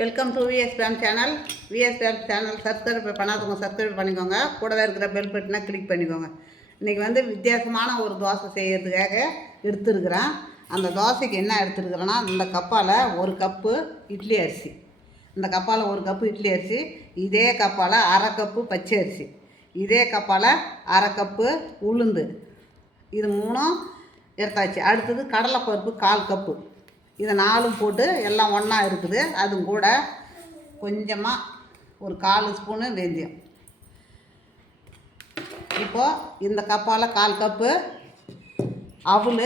Welcome to VSPM channel. VSPM channel subscribe பண்ணாதவங்க subscribe பண்ணிக்கோங்க. கூடவே இருக்கிற பெல் பட்டனை கிளிக் பண்ணிக்கோங்க. இன்றைக்கி வித்தியாசமான ஒரு தோசை செய்கிறதுக்காக எடுத்துருக்குறேன். அந்த தோசைக்கு என்ன எடுத்துருக்குறேன்னா, இந்த கப்பால் ஒரு கப்பு இட்லி அரிசி, இந்த கப்பால் ஒரு கப்பு இட்லி அரிசி, இதே கப்பால் அரை கப்பு பச்சை அரிசி, இதே கப்பால் அரை கப்பு உளுந்து, இது மூணும் எடுத்தாச்சு. அடுத்தது கடலைப்பருப்பு 1/4 கப்பு. இதை 4 போட்டு எல்லாம் ஒன்றா இருக்குது. அது கூட கொஞ்சமாக ஒரு 1/4 ஸ்பூனு வெந்தயம். இப்போது இந்த கப்பால் 1/4 கப்பு அவல்,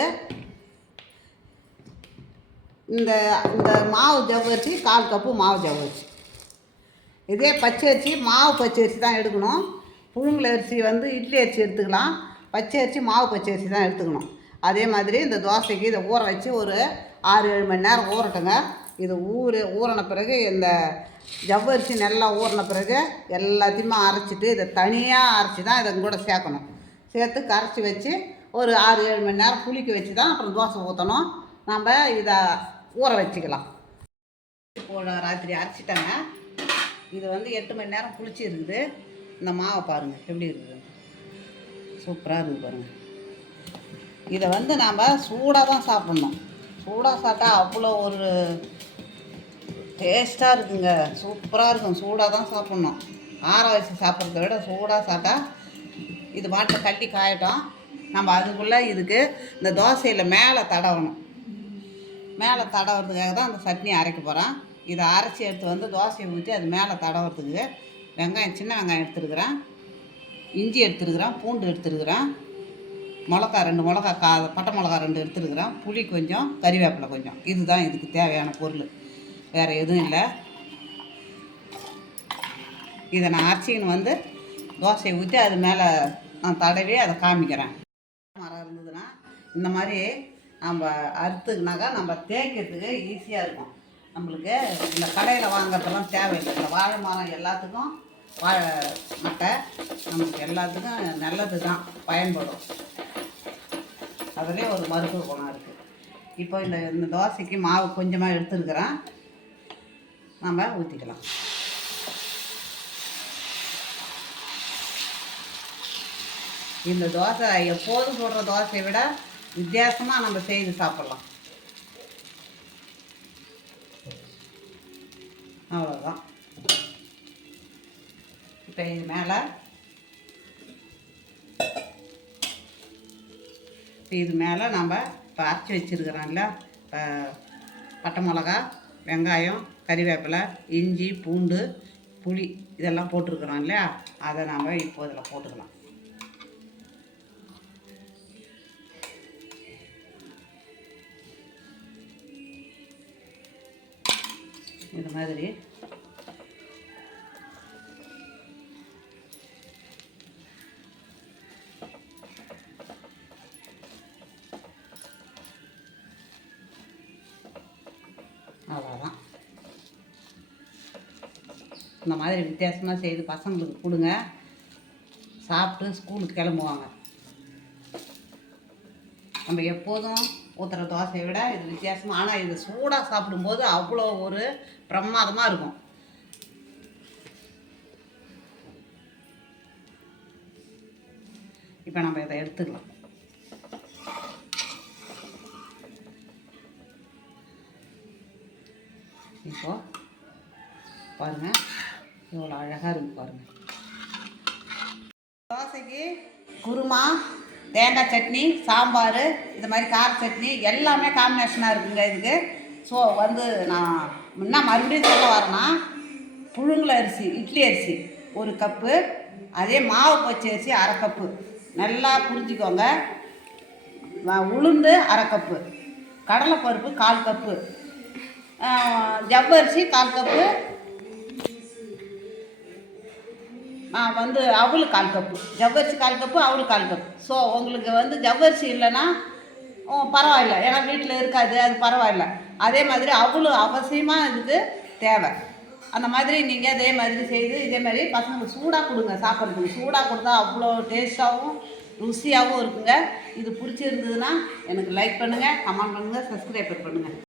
இந்த இந்த மாவு ஜவ்வரிசி 1/4 கப்பு மாவு ஜவ்வரிசி. இதே பச்சரிசி மாவு பச்சரிசி தான் எடுக்கணும். புழுங்கல் அரிசி இட்லி அரிசி எடுத்துக்கலாம். பச்சரிசி மாவு பச்சரிசி தான் எடுத்துக்கணும். அதே மாதிரி இந்த தோசைக்கு இதை ஊற வச்சு ஒரு 6-7 மணி நேரம் ஊறட்டுங்க. இது ஊறின பிறகு இந்த ஜவ்வரிசி நல்லா ஊறின பிறகு எல்லாத்தையுமே அரைச்சிட்டு இதை தனியாக அரைச்சி தான் இதை கூட சேர்க்கணும். சேர்த்து கரைச்சி வச்சு ஒரு 6-7 மணி நேரம் புளிக்க வச்சு தான் அப்புறம் தோசை ஊற்றணும். நம்ம இதை ஊற வச்சுக்கலாம். ராத்திரி அரைச்சிட்டாங்க. இது 8 மணி நேரம் புளிச்சு இருக்குது. இந்த மாவை பாருங்கள் எப்படி இருக்குது, சூப்பராக இருக்குது பாருங்கள். இதை நாம் சூடாக தான் சாப்பிட்ணும். சூடாக சாப்பிட்டா அவ்வளோ ஒரு டேஸ்ட்டாக இருக்குங்க, சூப்பராக இருக்கும். சூடாக தான் சாப்பிட்ணும். ஆற வச்சு சாப்பிட்றத விட சூடாக சாப்பிட்டா இது பாட்டில் கட்டி காயட்டும். நம்ம அதுக்குள்ளே இதுக்கு இந்த தோசையில் மேலே தடவணும். மேலே தடவுறதுக்காக தான் அந்த சட்னி அரைக்க போகிறேன். இதை அரைச்சி எடுத்து தோசையை ஊற்றி அது மேலே தடவுறதுக்கு வெங்காயம், சின்ன வெங்காயம் எடுத்துருக்குறேன், இஞ்சி எடுத்துருக்குறேன், பூண்டு எடுத்துருக்குறேன், மிளகா 2 மிளகா, பட்டை மிளகா 2 எடுத்துருக்குறேன், புளி கொஞ்சம், கறிவேப்பிலை கொஞ்சம். இதுதான் இதுக்கு தேவையான பொருள், வேறு எதுவும் இல்லை. இதை நான் அரைச்சின்னு தோசையை ஊற்றி அது மேலே நான் தடவி அதை காமிக்கிறேன். மரம் இருந்ததுன்னா இந்த மாதிரி நம்ம அறுத்துக்குனாக்கா நம்ம தேய்க்கிறதுக்கு ஈஸியாக இருக்கும். நம்மளுக்கு இந்த கடையில் வாங்குறதெல்லாம் தேவையில்லை. இந்த வாழை மரம் எல்லாத்துக்கும், வாழை மட்டை நம்மளுக்கு எல்லாத்துக்கும் நல்லது தான், பயன்படும். அதிலே ஒரு மருத்துவ குணம் இருக்குது. இப்போ இந்த தோசைக்கு மாவு கொஞ்சமாக எடுத்துருக்குறேன், நம்ம ஊற்றிக்கலாம். இந்த தோசை எப்போதும் சுடுற தோசையை விட வித்தியாசமாக நம்ம செய்து சாப்பிட்லாம். அவ்வளோதான். இப்போ இது மேலே நம்ம இப்போ அரைச்சி வச்சுருக்கிறோம்ல, பட்டை மிளகா, வெங்காயம், கறிவேப்பிலை, இஞ்சி, பூண்டு, புளி இதெல்லாம் போட்டிருக்கிறோம் இல்லையா, அதை நாம் இப்போ இதில் போட்டுக்கலாம். இது மாதிரி அவ்வளோதான். இந்த மாதிரி வித்தியாசமாக செய்து பசங்களுக்கு கொடுங்க, சாப்பிட்டு ஸ்கூலுக்கு கிளம்புவாங்க. நம்ம எப்போதும் ஊற்றுற தோசையை விட இது வித்தியாசமாக, ஆனால் இது சூடாக சாப்பிடும்போது அவ்வளோ ஒரு பிரமாதமாக இருக்கும். இப்போ நம்ம இதை எடுத்துக்கலாம். இப்போ பாருங்கள் இவ்வளோ அழகாக இருக்குது பாருங்கள். தோசைக்கு குருமா, தேங்காய் சட்னி, சாம்பார், இது மாதிரி கார சட்னி எல்லாமே காம்பினேஷனாக இருக்குங்க இதுக்கு. ஸோ நான் முன்ன மறுபடியும் சொல்ல வரேன்னா, புழுங்கல் அரிசி இட்லி அரிசி 1 கப்பு, அதே மாவு பச்சரிசி அரை கப்பு, நல்லா புரிஞ்சுக்கோங்க. உளுந்து அரை கப்பு, கடலைப்பருப்பு 1/4 கப்பு, ஜவ்வரிசி 1/4 கப்பு, அவல் 1/4 கப்பு. ஜவ்வரிசி 1/4 கப்பு, அவல் 1/4 கப்பு. ஸோ உங்களுக்கு ஜவ்வரிசி இல்லைன்னா பரவாயில்ல, ஏன்னா வீட்டில் இருக்காது, அது பரவாயில்ல. அதே மாதிரி அவல் அவசியமாக இதுக்கு தேவை. அந்த மாதிரி நீங்கள் அதே மாதிரி செய்து இதே மாதிரி பசங்களுக்கு சூடாக கொடுங்க. சாப்பிட்றதுக்கு சூடாக கொடுத்தா அவ்வளோ டேஸ்ட்டாகவும் ருசியாகவும் இருக்குங்க. இது பிடிச்சிருந்ததுன்னா எனக்கு லைக் பண்ணுங்கள், கமெண்ட் பண்ணுங்கள், சப்ஸ்கிரைப் பண்ணுங்கள்.